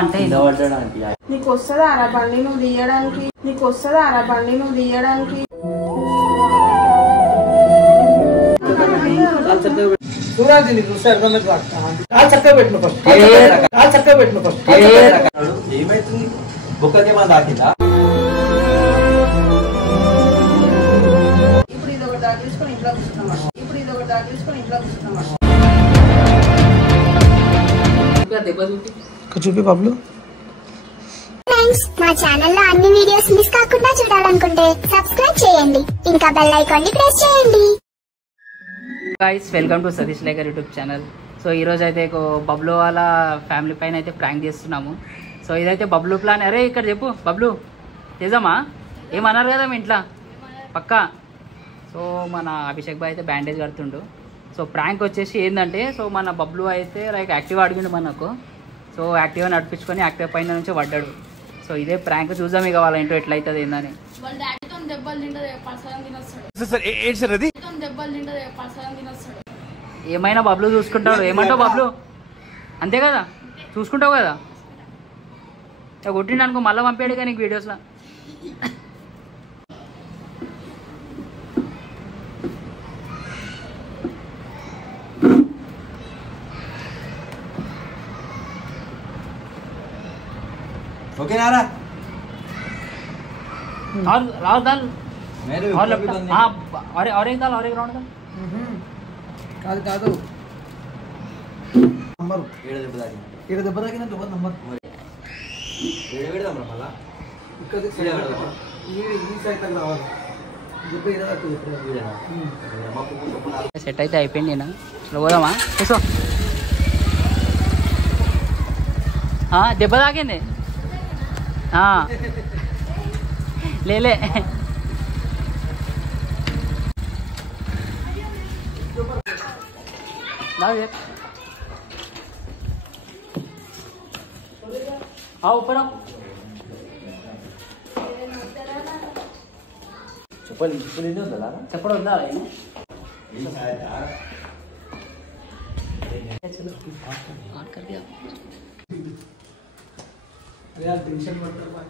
అంటే నీకు వస్తుందా అలా బండి నువ్వు తీయడానికి? నీకు వస్తుందా అలా బండి నువ్వు తీయడానికి? ఏమైతుంది బుక్కకేమన్నా తాకిందా? ఇప్పుడు ఇది ఒకటి దాటించుకొని ఇంట్లో కూర్చున్నాం. ఇప్పుడు ఇది ఒకటి దాటించుకొని ఇంట్లో కూర్చున్నాం. చూపి పబ్లు. ఫ్రెండ్స్, మా ఛానల్లో అన్ని వీడియోస్ మిస్ కాకుండా చూడాలనుకుంటే సబ్స్క్రైబ్ చేయండి, ఇంకా బెల్ ఐకాన్ ని ప్రెస్ చేయండి. Guys, welcome to Satish lacquer YouTube channel. So ఈరోజు అయితే బబ్లు వాళ్ళ ఫ్యామిలీ పైన అయితే ప్రాంక్ చేస్తున్నాము. సో ఇదైతే బబ్లు ప్లాన్. అరే ఇక్కడ చెప్పు బబ్లు, చేద్దామా? ఏమన్నారు కదా మీ ఇంట్లో పక్కా? సో మన అభిషేక్ బాయ్ అయితే బ్యాండేజ్ కడుతుండు. సో ప్రాంక్ వచ్చేసి ఏంటంటే, సో మన బబ్లు అయితే లైక్ యాక్టివ్ అడిగిండు మనకు. సో యాక్టివ్గా నడిపించుకొని యాక్టివ్ పైన నుంచి పడ్డాడు. సో ఇదే ప్రాంక్, చూద్దాం ఇక వాళ్ళ ఇంటో ఎట్లయితుంది ఏందని. ఏమైనా బబ్లు చూసుకుంటాడు. ఏమంటావు బబ్లు? అంతే కదా, చూసుకుంటావు కదా. కొట్టిండు అనుకో మళ్ళీ పంపాడు కానీ వీడియోస్లో. ఓకే నారా राव दाल और हाँ और एक दाल और एक राउंड दाल కాదు కాదు నంబర్ ఏడు దెబ్బ తాకిన నంబర్ ఏడు పెడదాం రా మళ్ళా. ఇక్కడ ఈ సైడ్ తగ్గ రావాలి. చెప్పి సెట్ అయితే అయిపోయింది. నేను ఇట్లా పోదామా? కూర్చో. దెబ్బ తాకింది. లేలే ऊपर చెప్పండి ఇప్పుడు ఏంటి ఉందా చెప్పడం ఉందా? టెన్షన్ పడతా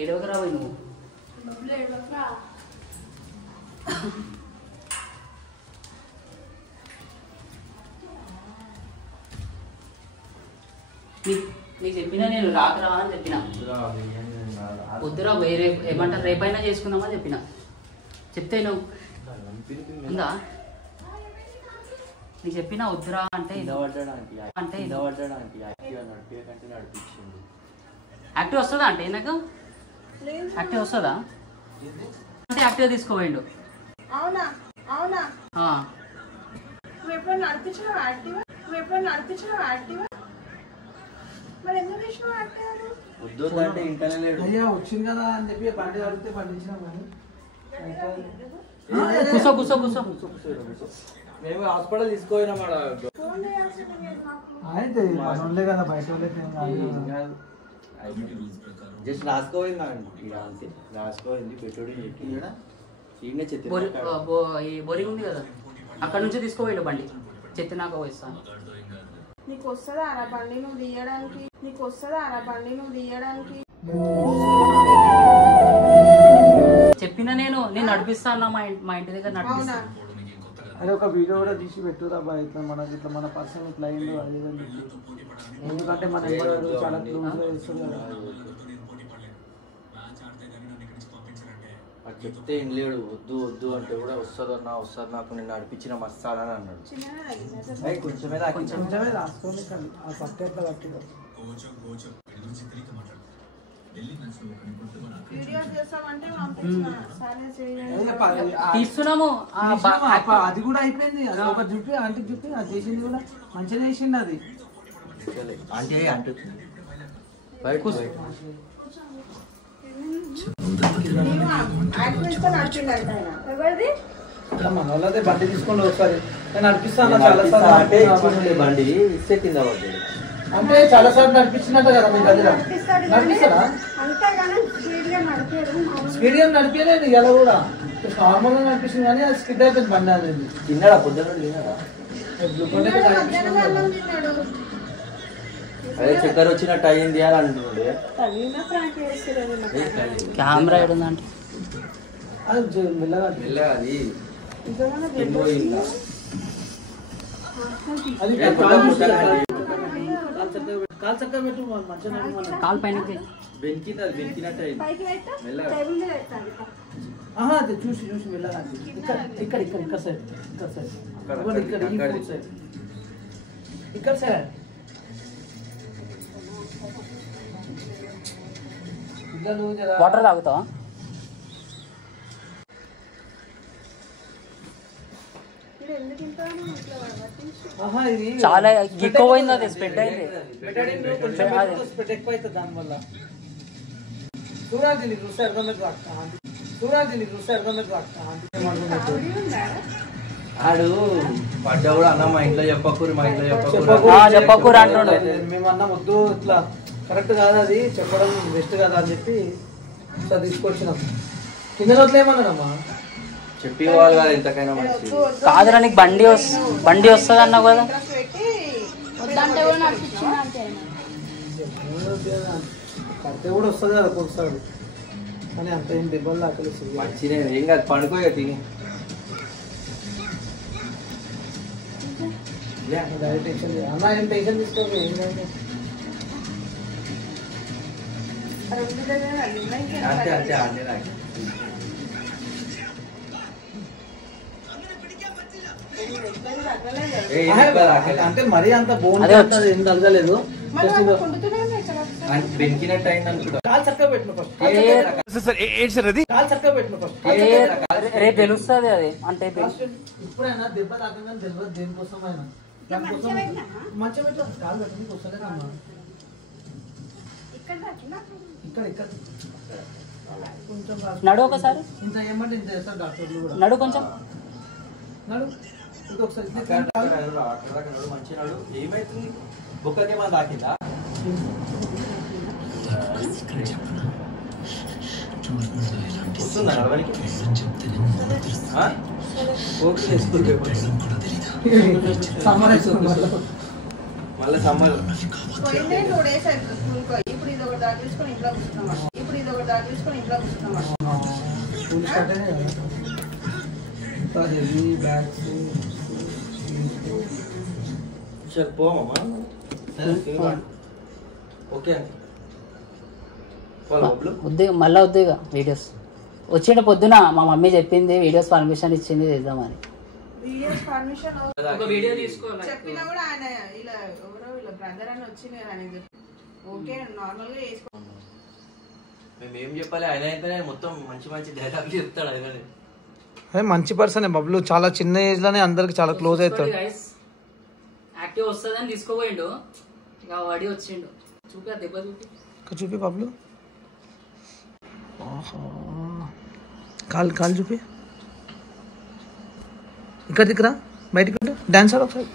ఏడవకు రాబోయ్ నువ్వు. నీకు చెప్పినా నేను రాకరా అని చెప్పిన. వద్దురా వేరే ఏమంటారు రేపైనా చేసుకుందామని చెప్పిన. చెప్తే నువ్వు ఉందా? నీకు చెప్పినా వద్దురా అంటే యాక్టివ్ వస్తుందా అంటే నాకు యాక్టివ్ వస్తుందా అంటే యాక్టివ్ తీసుకోపోయిండు. అవునా అవునా ఆ. నువ్వు ఎప్పుడు నడిపించినావు యాక్టివ్? నువ్వు ఎప్పుడు నడిపించినావు యాక్టివ్? మరి ఎందుకు తీసినావు యాక్టివ్? వద్దు అంటే ఇంటనే లేడు. అయ్యా వచ్చింది కదా అని చెప్పి పండి అడిగితే పండించినాం కానీ కూసో కూసో కూసో. మేము హాస్పిటల్ తీసుకోపోయినా ఫోన్ చేయాల్సింది మీరు మాకు. అయితే మనోళ్ళే కదా బయట వాళ్ళకి జస్ట్ రాసుకోపోయింది రాసుకోపోయింది పెట్టుడు చెప్పి బోరింగ్ ఉంది కదా, అక్కడ నుంచి తీసుకోపోయిండు బండి. చెత్తనాక పోయిస్తాను. నీకు వస్తుందా అలా బండి నువ్వు తీయడానికి? నీకు వస్తుందా అలా బండి నువ్వు తీయడానికి? చెప్పిన నేను నడిపిస్తాను. మా ఇంటి దగ్గర నడిపిస్తా. అదే ఒక వీడియో కూడా తీసి పెట్టురా బా, ఇట్లా మనకి ఇట్లా మన పర్సన్ ఇట్లా అయిందో అది ఎందుకంటే మన ఎవరు చాలా క్లోజ్గా చేస్తారు కదా. అది చెప్తే ఏం లేడు. వద్దు వద్దు అంటే కూడా వస్తుందన్నా నాకు నేను నడిపించిన మస్తానని అన్నాడు. కొంచెమే రాసుకోండి కానీ ఆ పక్క ఎట్లా కట్టిదో. వీడియోస్ చేస్తామంటే పంపించిన సరే చేయండి. తీస్తున్నాము. అది కూడా అయిపోయింది. అది ఒక జుట్టు ఆంటీకి జుట్టు అది చేసింది కూడా మంచిగా చేసింది. అది అంటే అంటుంది మన వాళ్ళదే బండి తీసుకోండి ఒకసారి. నేను నడిపిస్తాను చాలా బండి ఇస్తే కింద పడ్డాడు. అంటే చాలా సార్లు నడిపించినట్టు కదా మీ దగ్గర నడిపిస్తారా? స్పీడ్ గా నడిపేది ఇలా కూడా నార్మల్ గా నడిపిస్తుంది కానీ అది స్కిడ్ అయిపోయింది బండి. అది తిన్నాడా పొద్దున్న తిన్నాడా? అదే చక్కెర వచ్చినట్టు అయ్యింది అని అంటుండే. కెమెరా ఏడుందంటే అది మెల్లగా మెల్లగా అది అది కాలు చక్కగా పెట్టు మంచిగా కాలు పైన బెంకింది, అది బెంకినట్టు అయింది మెల్లగా. అది చూసి చూసి మెల్లగా ఇక్కడ ఇక్కడ ఇక్కడ సైడ్ ఇక్కడ సైడ్ ఇక్కడ సైడ్ వాటర్ తాగుతావా? ఇది చాలా ఎక్కువ పోయింది, అది స్ప్రెడ్ అయింది. స్ప్రెడ్ ఎక్కువ అవుతుంది దానివల్ల. చూడాలి నీకు చూస్తే అర్థమైతే చూడాలి నీకు చూస్తే అర్థమైతే ఆడు పడ్డా కూడా అన్న మా ఇంట్లో చెప్పకూరు, మా ఇంట్లో చెప్పకూరు అంటాడు. మేము అన్న వద్దు ఇట్లా కరెక్ట్ కాదు, అది చెప్పడం బెస్ట్ కదా అని చెప్పి ఇట్లా తీసుకొచ్చినాం. కింద రోజులు ఏమన్నాడమ్మా చెప్పి వాళ్ళు కాదు ఇంతకైనా మంచి కాదురా, నీకు బండి వస్తుంది అన్నావు కదా. కడితే కూడా వస్తుంది కదా కొడుస్తాడు, కానీ అంత ఏం దెబ్బలు దాకలేదు. మంచిదే, ఏం కాదు పండుకోగా తిని. టెన్షన్ అన్న ఏం టెన్షన్ తీసుకోవాలి, ఏం కాదు. అంతే అంతే అంతే అంటే మరీ అంత బోన్ ఏం తగ్గలేదు, బెంకినట్టు అయింది అనుకుంటా. కాలు చక్కగా పెట్టిన ఫస్ట్, కాలు చక్కగా పెట్టిన ఫస్ట్. రేపు తెలుస్తుంది అది అంటే. ఇప్పుడైనా దెబ్బ తాకుండా తెలియదు దేనికోసం అయినా, దానికోసం మంచిగా పెట్టు. కాలు పెట్టడానికి వస్తలేదమ్మా, ఇక్కడ ఇక్కడ కొంచెం నడు ఒకసారి, ఇంత ఏమంటే ఇంత చేస్తారు డాక్టర్లు కూడా. నడు కొంచెం నడు ఇంకొకసారి మంచి నాడు ఏమైతుంది బుక్కకేమన్నా తాకిందా? వస్తుందా నడవడానికి? మళ్ళీ సమ్మర్ పోయిందే 2 days అవుతుంది స్కూల్కి పోయి. ఇప్పుడు ఇది ఒకటి దాటించుకొని ఇంట్లో కూర్చున్నాం. స్కూల్ స్టార్ట్ అయినాయి కదా, ఇంత హెవీ బ్యాగ్స్. సరే పోమమ్మా. ఓకే మళ్ళీ వద్దుగా వీడియోస్ వచ్చిండే పొద్దున మా మమ్మీ చెప్పింది, వీడియోస్ పర్మిషన్ ఇచ్చింది చేద్దామని. వీడియోస్ పర్మిషన్ వీడియో తీసుకోవాలి చెప్పినా కూడా ఆయన ఇలా ఎవరో వీళ్ళ బ్రదర్ అని వచ్చింది కదా అని చెప్పి ఓకే నార్మల్ గా వేసుకో. మేము ఏం చెప్పాలి, ఆయన అయితే మొత్తం మంచి మంచి డైలాగ్ చెప్తాడు. ఆయన మంచి పర్సన్ బబ్లు, చాలా చిన్న ఏజ్ లోనే అందరికి చాలా క్లోజ్ అవుతాడు. యాక్టివ్ వస్తుందని తీసుకోపోయిండు, ఇక వాడి వచ్చిండు. చూపి ఆ దెబ్బ చూపి, చూపి బబ్లు. కాలు కాలు చూపి, ఇక్కడ దిక్కురా, బయటికి డాన్స్ ఆడ ఒకసారి,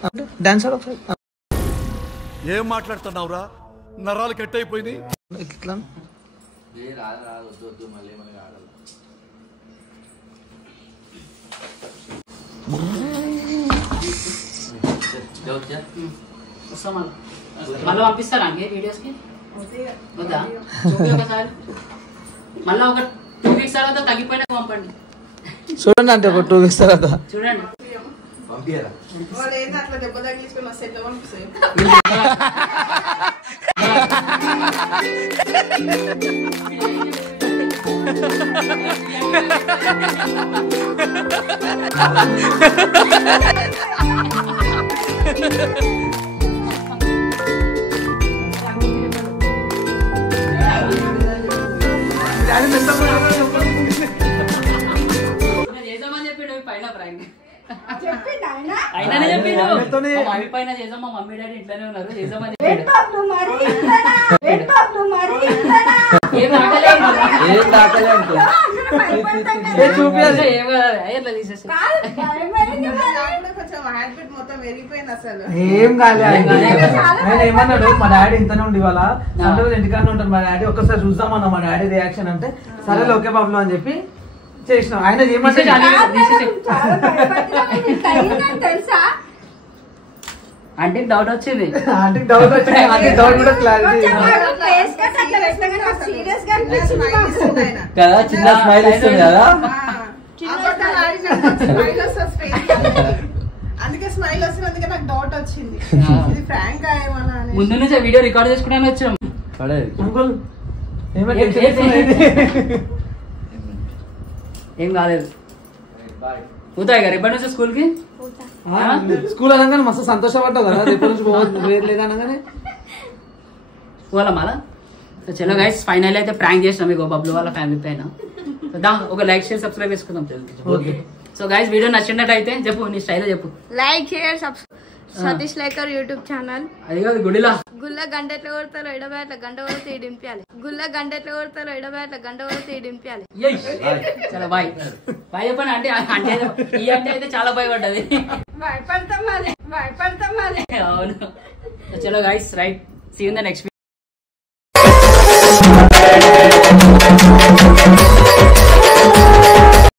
డాన్స్ ఆడ ఒకసారి. ఏం మాట్లాడుతున్నావురా, నరాలు కట్ అయిపోయింది. ఇట్లా రాదు రాదు, వద్దు వద్దు, మళ్ళీ మనకి ఆడాలి. మళ్ళీ పంపిస్తారా అండి వీడియోస్ కి? వద్దా? చూపి ఒకసారి. మళ్ళీ ఒక 2 weeks తర్వాత తగ్గిపోయినా పంపండి. చూడండి అంటే ఒక 2 weeks తర్వాత చూడండి. పంపియరా వాడు ఏంటి అట్లా దెబ్బ తగిలించుకొని వస్తే ఎట్లా పంపిస్తాయి? చేద్దామని చెప్పిండు పైన ప్రాంక్. అయినా చెప్పిండు మమ్మీ పైన చేద్దాం, మా మమ్మీ డాడీ ఇంట్లోనే ఉన్నారు, చేద్దామని చెప్పిండు. ఏం తాకలే అనుకో, ఎట్లా తీసేసి కొంచెం హ్యాబిట్ మొత్తం పెరిగిపోయింది అసలు. ఏం కాలే. ఆయన ఏమన్నాడు, మా డాడీ ఇంతనే ఉండి ఇవాళ సండే రోజు ఇంటికానే ఉంటారు, మా డాడీ ఒక్కసారి చూద్దామన్నా మా డాడీ రియాక్షన్ అంటే సరే ఓకే బాబులు అని చెప్పి చేసినాం. ఆయన ఏమంటే అంటే డౌట్ వచ్చింది. ఆంటీకి డౌట్ వచ్చింది, ఆంటీ డౌట్ కూడా క్లారిటీ కదా, చిన్న స్మైల్ ఇస్తుంది కదా. అందుకే స్మైల్ వస్తున్నందుకే నాకు డౌట్ వచ్చింది, ఇది ఫ్రాంక్ ఏమన్నా అని. ముందు నుంచి వీడియో రికార్డ్ చేసుకున్నాను వచ్చాం. అంకుల్ ఏం కాలేదు. పోతాయి గారు ఎప్పటి నుంచి స్కూల్ కి? స్కూల్ అనగానే మస్తు సంతోషపడ్డావు కదా, రేపు నుంచి పోలేదు అనగానే పోవాలా మళ్ళా. చలో గైస్ ఫైనల్ అయితే ప్రాంక్ చేసినాం మీకు బబ్లు వాళ్ళ ఫ్యామిలీ పైన. ఒక లైక్ షేర్ సబ్స్క్రైబ్ చేసుకుందాం. సో గైస్ వీడియో నచ్చినట్టయితే చెప్పు, నీ స్టైల్ చెప్పు. Like share Satish lacquer YouTube channel. అది కాదు గుడిలా గుల్ల గంట ఎట్లా కొడతారో ఎడబేట్ల గంట కొడితే ఇడింపాలి. గుల్ల గంట ఎట్లా కొడతారో ఎడబేట్ల గంట కొడితే ఇడింపాలి. చాలా బాయ్ బాయ్ చెప్పండి. అంటే అంటే ఈ అంటే అయితే చాలా భయపడ్డది. భయపడతాం. అవును. చలో guys right, see you in the next